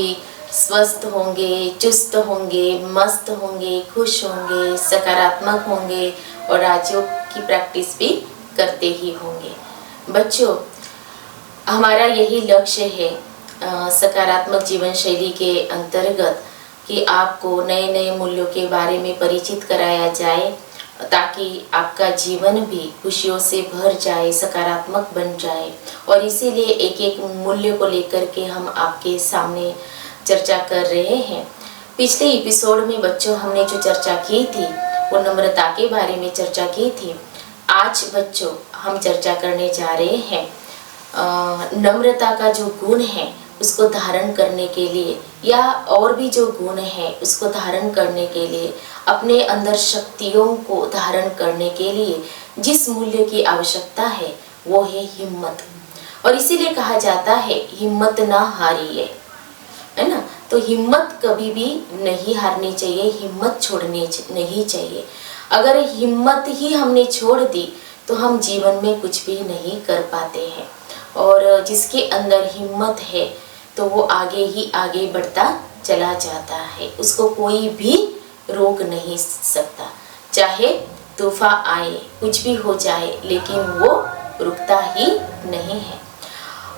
भी स्वस्थ होंगे, चुस्त होंगे, मस्त होंगे, खुश होंगे, सकारात्मक होंगे और राजयोग की प्रैक्टिस भी करते ही होंगे। बच्चों, हमारा यही लक्ष्य है सकारात्मक जीवन शैली के अंतर्गत कि आपको नए नए मूल्यों के बारे में परिचित कराया जाए, ताकि आपका जीवन भी खुशियों से भर जाए, सकारात्मक बन जाए। और इसीलिए एक एक मूल्य को लेकर के हम आपके सामने चर्चा कर रहे हैं। पिछले एपिसोड में बच्चों हमने जो चर्चा की थी वो नम्रता के बारे में चर्चा की थी। आज बच्चों हम चर्चा करने जा रहे हैं नम्रता का जो गुण है उसको धारण करने के लिए, या और भी जो गुण है उसको धारण करने के लिए, अपने अंदर शक्तियों को धारण करने के लिए जिस मूल्य की आवश्यकता है वो है हिम्मत। और इसीलिए कहा जाता है हिम्मत ना हारिए, है ना। तो हिम्मत कभी भी नहीं हारनी चाहिए, हिम्मत छोड़नी नहीं चाहिए। अगर हिम्मत ही हमने छोड़ दी तो हम जीवन में कुछ भी नहीं कर पाते हैं। और जिसके अंदर हिम्मत है तो वो आगे ही आगे बढ़ता चला जाता है, उसको कोई भी रोक नहीं सकता। चाहे तूफान आए, कुछ भी हो जाए, लेकिन वो रुकता ही नहीं है।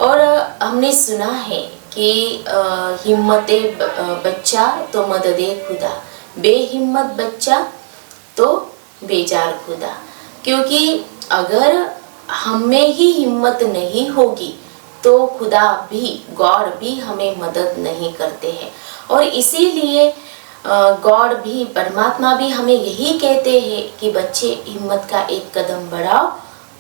और हमने सुना है कि हिम्मते बच्चा तो मददे खुदा, बेहिम्मत बच्चा तो बेजार खुदा। क्योंकि अगर हमें ही हिम्मत नहीं होगी तो खुदा भी, गॉड भी हमें मदद नहीं करते हैं। और इसीलिए गॉड भी, परमात्मा भी हमें यही कहते हैं कि बच्चे हिम्मत का एक कदम बढ़ाओ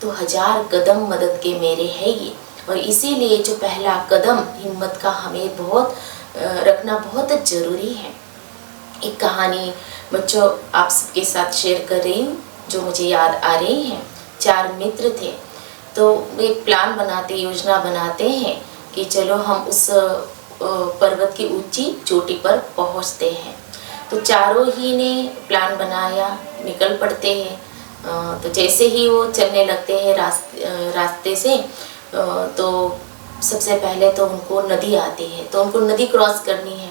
तो 1000 कदम मदद के मेरे है ये। और इसीलिए जो पहला कदम हिम्मत का हमें बहुत रखना बहुत जरूरी है। एक कहानी बच्चों आप सबके साथ शेयर कर रही हूँ जो मुझे याद आ रही है। 4 मित्र थे, तो वे एक प्लान बनाते, योजना बनाते हैं कि चलो हम उस पर्वत की ऊंची चोटी पर पहुंचते हैं। तो चारों ही ने प्लान बनाया, निकल पड़ते हैं। तो जैसे ही वो चलने लगते हैं रास्ते से, तो सबसे पहले तो उनको नदी आती है, तो उनको नदी क्रॉस करनी है।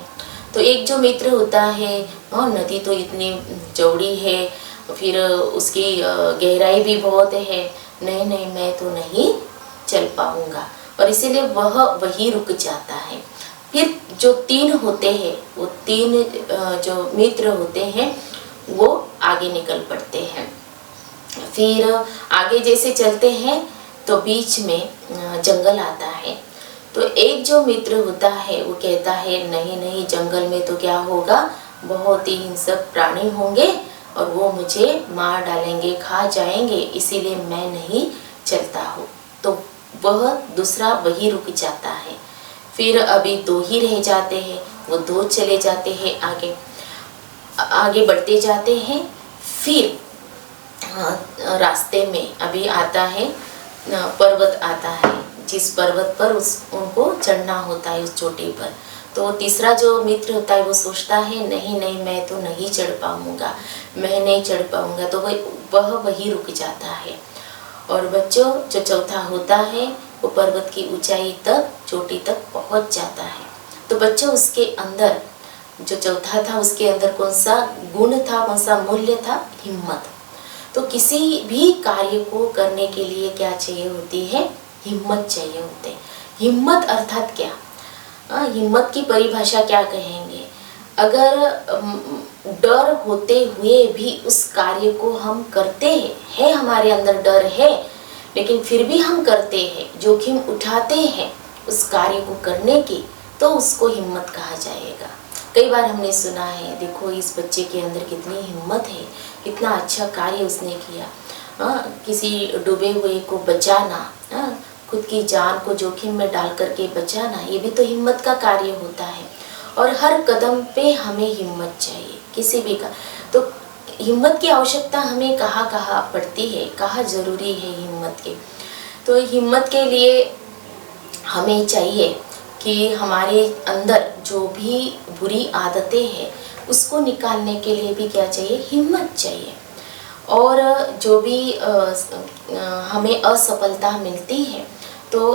तो एक जो मित्र होता है, नदी तो इतनी चौड़ी है, फिर उसकी गहराई भी बहुत है, नहीं नहीं मैं तो नहीं चल पाऊंगा, और इसीलिए वह वही रुक जाता है। फिर जो 3 होते हैं, वो 3 जो मित्र होते हैं वो आगे निकल पड़ते हैं। फिर आगे जैसे चलते हैं तो बीच में जंगल आता है। तो एक जो मित्र होता है वो कहता है नहीं नहीं, जंगल में तो क्या होगा, बहुत ही हिंसक प्राणी होंगे और वो मुझे मार डालेंगे, खा जाएंगे, इसीलिए मैं नहीं चलता हूँ। तो वह दूसरा वही रुक जाता है। फिर अभी 2 ही रह जाते हैं, वो 2 चले जाते हैं, आगे बढ़ते जाते हैं। फिर रास्ते में अभी आता है पर्वत आता है, जिस पर्वत पर उनको चढ़ना होता है, उस चोटी पर। तो तीसरा जो मित्र होता है वो सोचता है नहीं नहीं मैं तो नहीं चढ़ पाऊंगा, मैं नहीं चढ़ पाऊंगा, तो वह वही रुक जाता है। और बच्चों जो चौथा होता है वो पर्वत की ऊंचाई तक, चोटी तक पहुंच जाता है। तो बच्चों उसके अंदर जो चौथा था उसके अंदर कौन सा गुण था, कौन सा मूल्य था, हिम्मत। तो किसी भी कार्य को करने के लिए क्या चाहिए होती है, हिम्मत चाहिए होते हैं। हिम्मत अर्थात क्या, हिम्मत की परिभाषा क्या कहेंगे, अगर डर होते हुए भी उस कार्य को हम करते हैं, हमारे अंदर डर है लेकिन फिर भी हम करते हैं, जोखिम उठाते हैं उस कार्य को करने की, तो उसको हिम्मत कहा जाएगा। कई बार हमने सुना है, देखो इस बच्चे के अंदर कितनी हिम्मत है, कितना अच्छा कार्य उसने किया, किसी डूबे हुए को बचाना, खुद की जान को जोखिम में डाल करके बचाना, ये भी तो हिम्मत का कार्य होता है। और हर कदम पे हमें हिम्मत चाहिए, किसी भी का। तो हिम्मत की आवश्यकता हमें कहाँ कहाँ पड़ती है, कहाँ जरूरी है हिम्मत की। तो हिम्मत के लिए हमें चाहिए कि हमारे अंदर जो भी बुरी आदतें हैं उसको निकालने के लिए भी क्या चाहिए, हिम्मत चाहिए। और जो भी हमें असफलता मिलती है, तो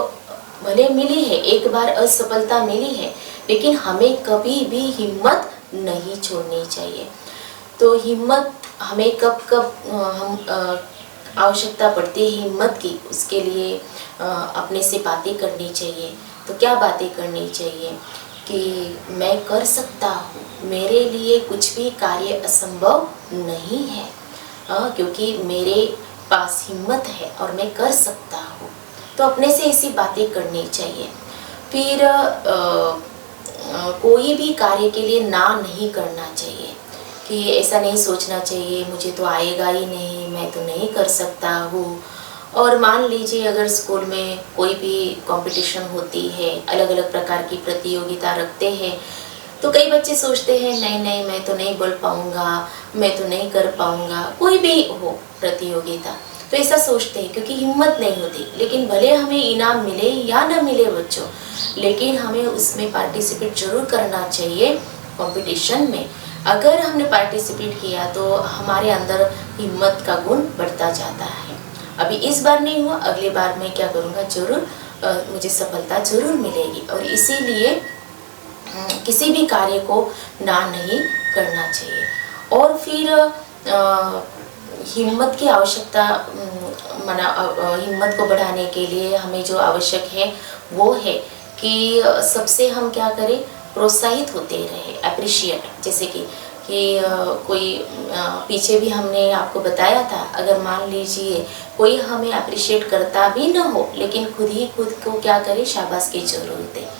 भले मिली है, एक बार असफलता मिली है, लेकिन हमें कभी भी हिम्मत नहीं छोड़नी चाहिए। तो हिम्मत हमें कब कब हम आवश्यकता पड़ती है हिम्मत की, उसके लिए अपने से बातें करनी चाहिए। तो क्या बातें करनी चाहिए कि मैं कर सकता हूँ, मेरे लिए कुछ भी कार्य असंभव नहीं है, क्योंकि मेरे पास हिम्मत है और मैं कर सकता हूँ। तो अपने से ऐसी बातें करनी चाहिए। फिर कोई भी कार्य के लिए ना नहीं करना चाहिए कि ऐसा नहीं सोचना चाहिए मुझे तो आएगा ही नहीं, मैं तो नहीं कर सकता हूँ। और मान लीजिए अगर स्कूल में कोई भी कंपटीशन होती है, अलग अलग प्रकार की प्रतियोगिता रखते हैं, तो कई बच्चे सोचते हैं नहीं नहीं मैं तो नहीं बोल पाऊँगा, मैं तो नहीं कर पाऊँगा, कोई भी हो प्रतियोगिता, तो ऐसा सोचते हैं क्योंकि हिम्मत नहीं होती। लेकिन भले हमें इनाम मिले या ना मिले बच्चों, लेकिन हमें उसमें पार्टिसिपेट जरूर करना चाहिए कंपटीशन में। अगर हमने पार्टिसिपेट किया तो हमारे अंदर हिम्मत का गुण बढ़ता जाता है। अभी इस बार नहीं हुआ, अगली बार मैं क्या करूँगा, जरूर मुझे सफलता जरूर मिलेगी। और इसीलिए किसी भी कार्य को ना नहीं करना चाहिए। और फिर हिम्मत की आवश्यकता हिम्मत को बढ़ाने के लिए हमें जो आवश्यक है वो है कि सबसे हम क्या करें, प्रोत्साहित होते रहे, अप्रिशिएट। जैसे कि कोई पीछे भी हमने आपको बताया था, अगर मान लीजिए कोई हमें अप्रिशिएट करता भी न हो, लेकिन खुद ही खुद को क्या करें, शाबाश की जरूरत है।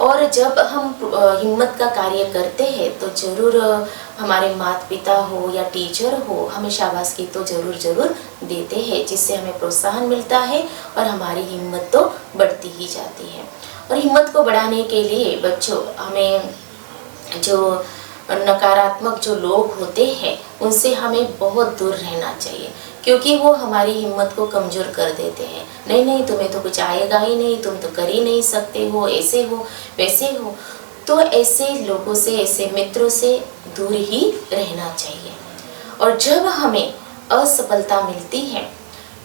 और जब हम हिम्मत का कार्य करते हैं तो जरूर हमारे माता पिता हो या टीचर हो हमें शाबाशी तो जरूर देते हैं, जिससे हमें प्रोत्साहन मिलता है और हमारी हिम्मत तो बढ़ती ही जाती है। और हिम्मत को बढ़ाने के लिए बच्चों हमें जो नकारात्मक जो लोग होते हैं उनसे हमें बहुत दूर रहना चाहिए, क्योंकि वो हमारी हिम्मत को कमज़ोर कर देते हैं। नहीं नहीं तुम्हें तो कुछ आएगा ही नहीं, तुम तो कर ही नहीं सकते हो, ऐसे हो वैसे हो। तो ऐसे लोगों से, ऐसे मित्रों से दूर ही रहना चाहिए। और जब हमें असफलता मिलती है,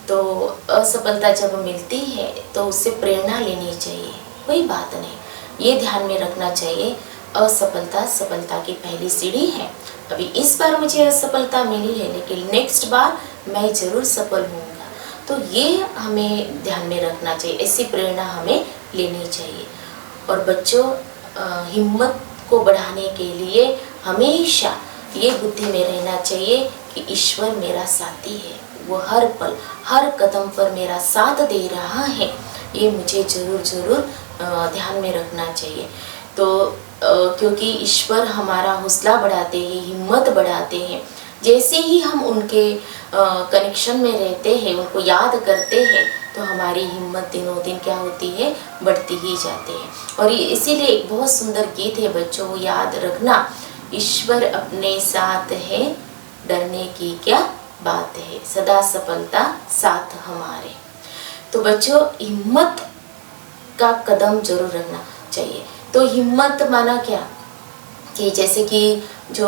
तो असफलता जब मिलती है तो उससे प्रेरणा लेनी चाहिए, कोई बात नहीं, ये ध्यान में रखना चाहिए असफलता सफलता की पहली सीढ़ी है। अभी इस बार मुझे असफलता मिली है, लेकिन नेक्स्ट बार मैं जरूर सफल होऊंगा। तो ये हमें ध्यान में रखना चाहिए, ऐसी प्रेरणा हमें लेनी चाहिए। और बच्चों हिम्मत को बढ़ाने के लिए हमेशा ये बुद्धि में रहना चाहिए कि ईश्वर मेरा साथी है, वो हर पल हर कदम पर मेरा साथ दे रहा है, ये मुझे जरूर ध्यान में रखना चाहिए। तो क्योंकि ईश्वर हमारा हौसला बढ़ाते हैं, हिम्मत बढ़ाते हैं। जैसे ही हम उनके कनेक्शन में रहते हैं, उनको याद करते हैं, तो हमारी हिम्मत दिनों दिन क्या होती है, बढ़ती ही जाती है। और इसीलिए एक बहुत सुंदर गीत है बच्चों, वो याद रखना, ईश्वर अपने साथ है, डरने की क्या बात है, सदा सफलता साथ हमारे। तो बच्चों हिम्मत का कदम जरूर रखना चाहिए। तो हिम्मत माना क्या कि जैसे कि जो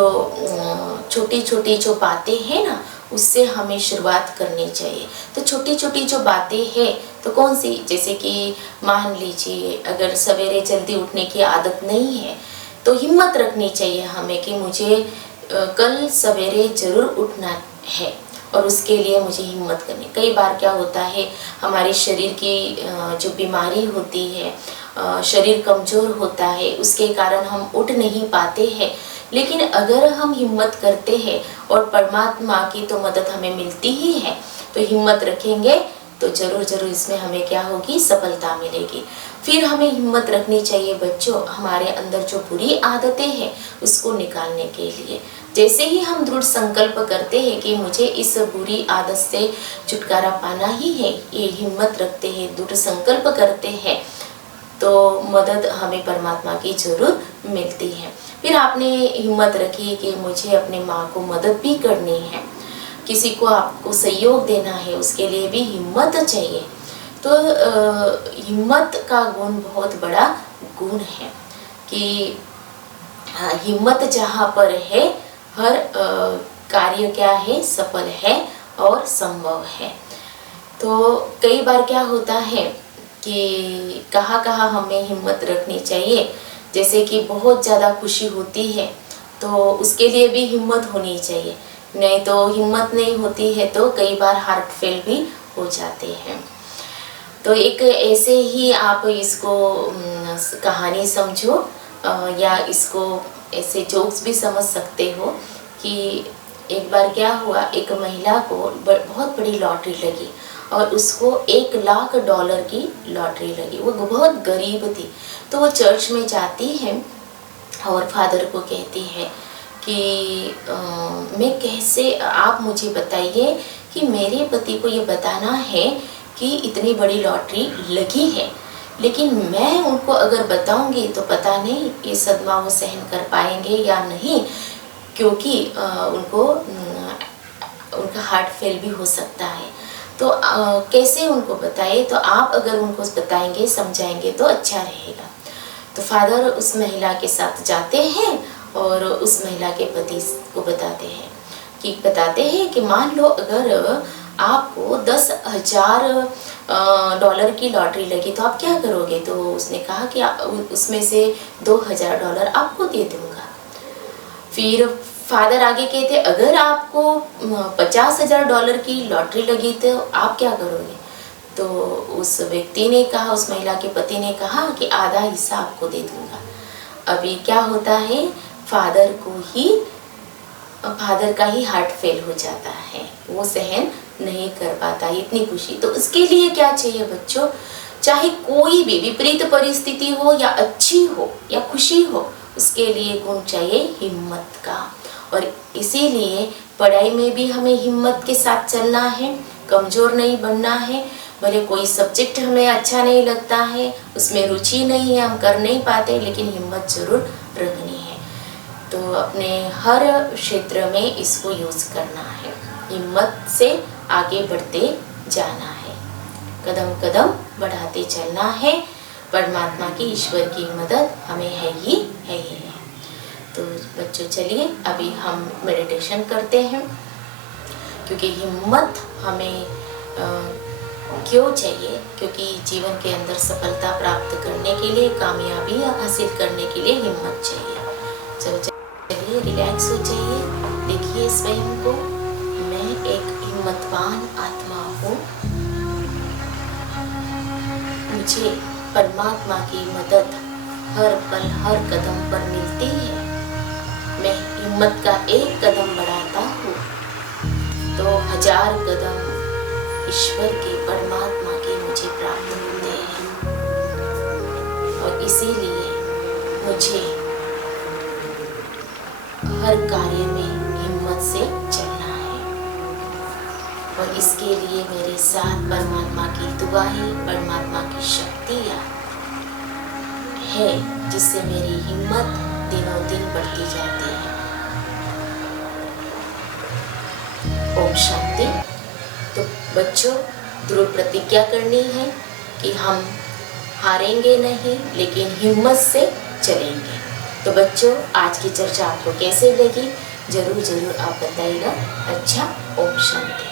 छोटी छोटी जो बातें हैं ना, उससे हमें शुरुआत करनी चाहिए। तो छोटी छोटी जो बातें हैं तो कौन सी, जैसे कि मान लीजिए अगर सवेरे जल्दी उठने की आदत नहीं है, तो हिम्मत रखनी चाहिए हमें कि मुझे कल सवेरे जरूर उठना है और उसके लिए मुझे हिम्मत करनी। कई बार क्या होता है, हमारे शरीर की जो बीमारी होती है, शरीर कमज़ोर होता है, उसके कारण हम उठ नहीं पाते हैं। लेकिन अगर हम हिम्मत करते हैं और परमात्मा की तो मदद हमें मिलती ही है, तो हिम्मत रखेंगे तो जरूर इसमें हमें क्या होगी, सफलता मिलेगी। फिर हमें हिम्मत रखनी चाहिए बच्चों हमारे अंदर जो बुरी आदतें हैं उसको निकालने के लिए। जैसे ही हम दृढ़ संकल्प करते हैं कि मुझे इस बुरी आदत से छुटकारा पाना ही है, ये हिम्मत रखते हैं, दृढ़ संकल्प करते हैं, तो मदद हमें परमात्मा की जरूर मिलती है। फिर आपने हिम्मत रखी कि मुझे अपने माँ को मदद भी करनी है, किसी को आपको सहयोग देना है, उसके लिए भी हिम्मत चाहिए। तो हिम्मत का गुण बहुत बड़ा गुण है कि हिम्मत जहाँ पर है हर कार्य क्या है, सफल है और संभव है। तो कई बार क्या होता है कि कहाँ हमें हिम्मत रखनी चाहिए, जैसे कि बहुत ज़्यादा खुशी होती है तो उसके लिए भी हिम्मत होनी चाहिए, नहीं तो हिम्मत नहीं होती है तो कई बार हार्ट फेल भी हो जाते हैं। तो एक ऐसे ही आप इसको कहानी समझो या इसको ऐसे जोक्स भी समझ सकते हो कि एक बार क्या हुआ, एक महिला को बहुत बड़ी लॉटरी लगी और उसको $1,00,000 की लॉटरी लगी। वो बहुत गरीब थी, तो वो चर्च में जाती है और फादर को कहती है कि मैं कैसे, आप मुझे बताइए कि मेरे पति को ये बताना है कि इतनी बड़ी लॉटरी लगी है, लेकिन मैं उनको अगर बताऊंगी तो पता नहीं ये सदमा वो सहन कर पाएंगे या नहीं, क्योंकि उनका हार्ट फेल भी हो सकता है। तो कैसे उनको बताए, तो आप अगर उनको बताएंगे समझाएंगे तो अच्छा रहेगा। तो फादर उस महिला के साथ जाते हैं और उस महिला के पति को बताते हैं कि मान लो अगर आपको $10,000 की लॉटरी लगी तो आप क्या करोगे। तो उसने कहा कि उसमें से $2,000 आपको दे दूंगा। फिर फादर आगे कहते अगर आपको $50,000 की लॉटरी लगी तो आप क्या करोगे। तो उस व्यक्ति ने कहा, उस महिला के पति ने कहा कि आधा हिस्सा आपको दे दूंगा। अभी क्या होता है, फादर का ही हार्ट फेल हो जाता है, वो सहन नहीं कर पाता इतनी खुशी। तो उसके लिए क्या चाहिए बच्चों, चाहे कोई भी विपरीत परिस्थिति हो या अच्छी हो या खुशी हो, उसके लिए गुण चाहिए हिम्मत का। और इसीलिए पढ़ाई में भी हमें हिम्मत के साथ चलना है, कमज़ोर नहीं बनना है। भले कोई सब्जेक्ट हमें अच्छा नहीं लगता है, उसमें रुचि नहीं है, हम कर नहीं पाते, लेकिन हिम्मत जरूर रखनी है। तो अपने हर क्षेत्र में इसको यूज़ करना है, हिम्मत से आगे बढ़ते जाना है, कदम कदम बढ़ाते चलना है। परमात्मा की, ईश्वर की मदद हमें है ही है। तो बच्चों चलिए अभी हम मेडिटेशन करते हैं, क्योंकि हिम्मत हमें क्यों चाहिए, क्योंकि जीवन के अंदर सफलता प्राप्त करने के लिए, कामयाबी हासिल करने के लिए हिम्मत चाहिए। चलिए रिलैक्स हो जाइए, देखिए स्वयं को, मैं एक हिम्मतवान आत्मा हूँ, मुझे परमात्मा की मदद हर पल हर कदम पर मिलती है। मैं हिम्मत का एक कदम बढ़ाता हूँ तो 1000 कदम ईश्वर के, परमात्मा के मुझे प्राप्त होते हैं। और इसीलिए मुझे हर कार्य में हिम्मत से चलना है। और इसके लिए मेरे साथ परमात्मा की दुआ है, परमात्मा की शक्तियाँ है, जिससे मेरी हिम्मत दिनों दिन बढ़ती जाती है। ओम शांति। तो बच्चों दृढ़ प्रतिज्ञा करनी है कि हम हारेंगे नहीं, लेकिन हिम्मत से चलेंगे। तो बच्चों आज की चर्चा आपको कैसे लगी, जरूर आप बताइएगा। अच्छा, ओम शांति।